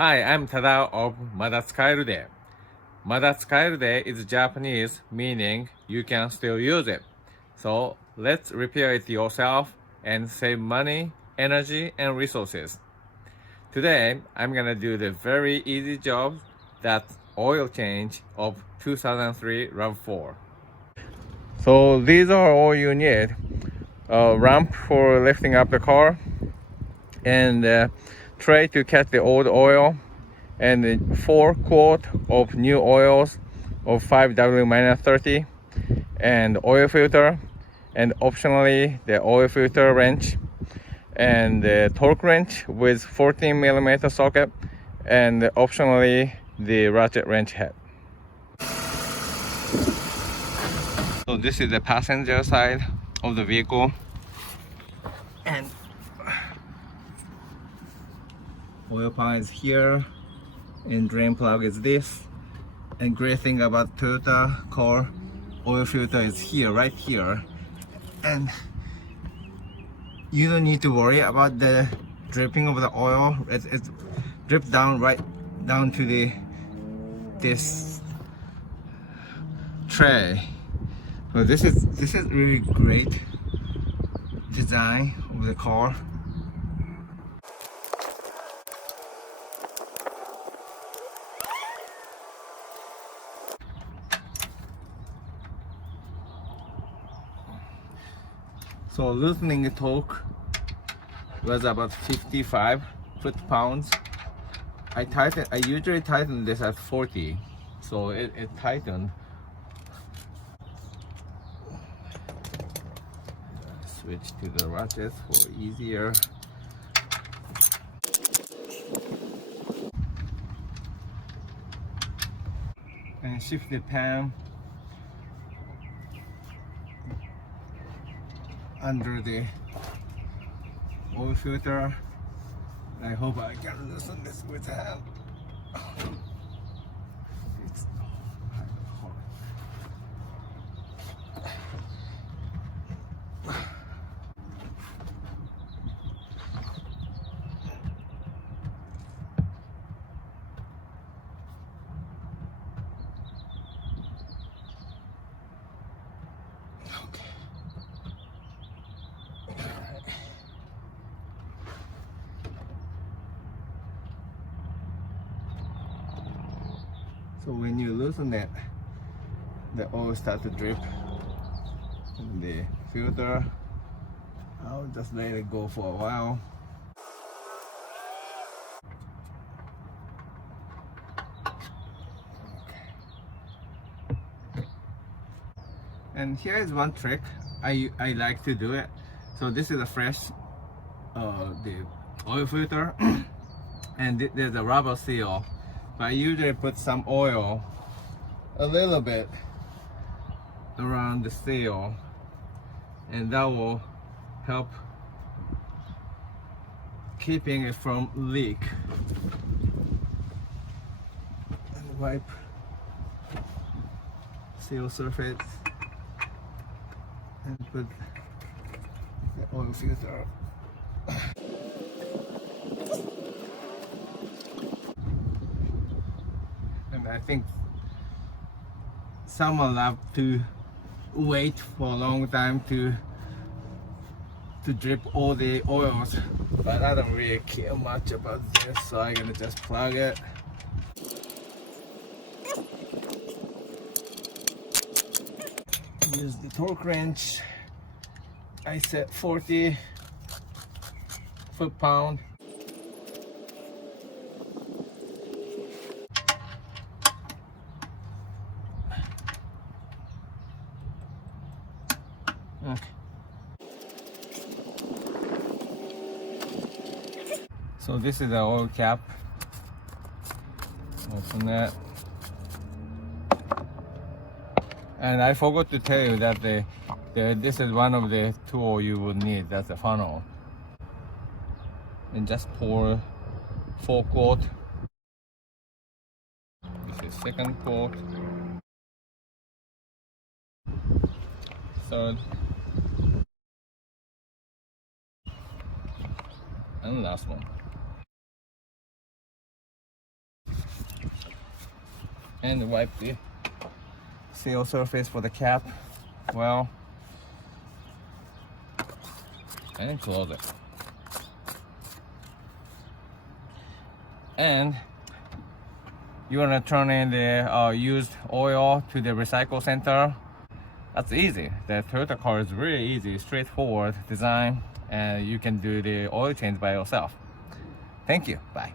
Hi, I'm Tada of Madatsukaerude. Madatsukaerude is Japanese, meaning you can still use it. So let's repair it yourself and save money, energy, and resources. Today, I'm gonna do the very easy job, that's oil change of 2003 Rav4. So these are all you need. A ramp for lifting up the car, and a tray to catch the old oil, and 4 quart of new oils of 5W-30, and oil filter, and optionally the oil filter wrench, and the torque wrench with 14mm socket, and optionally the ratchet wrench head. So this is the passenger side of the vehicle, and oil pan is here, and drain plug is this. And great thing about Toyota car, oil filter is here, right here, and you don't need to worry about the dripping of the oil. It's dripped down right down to this tray. So this is really great design of the car. So loosening the torque was about 55 foot-pounds. I usually tighten this at 40, so it tightened. Switch to the ratchets for easier. And shift the pan under the oil filter. I hope I can loosen this with hand. It's kind of hard. Okay. So when you loosen it, the oil starts to drip in the filter. I'll just let it go for a while. Okay. And here is one trick I like to do it. So this is a fresh the oil filter and there's a rubber seal. I usually put some oil, a little bit, around the seal, and that will help keeping it from leak. And wipe seal surface and put the oil filter. And I think someone love to wait for a long time to drip all the oils, but I don't really care much about this, so I'm gonna just plug it. Use the torque wrench. I set 40 foot-pound. Okay. So this is the oil cap. Open it. And I forgot to tell you that this is one of the tools you would need. That's a funnel. And just pour 4 quart. This is second quart. Third. And last one. and wipe the seal surface for the cap well, and close it. And you want to turn in the used oil to the recycle center. That's easy. The Toyota car is really easy, straightforward design, and you can do the oil change by yourself. Thank you. Bye.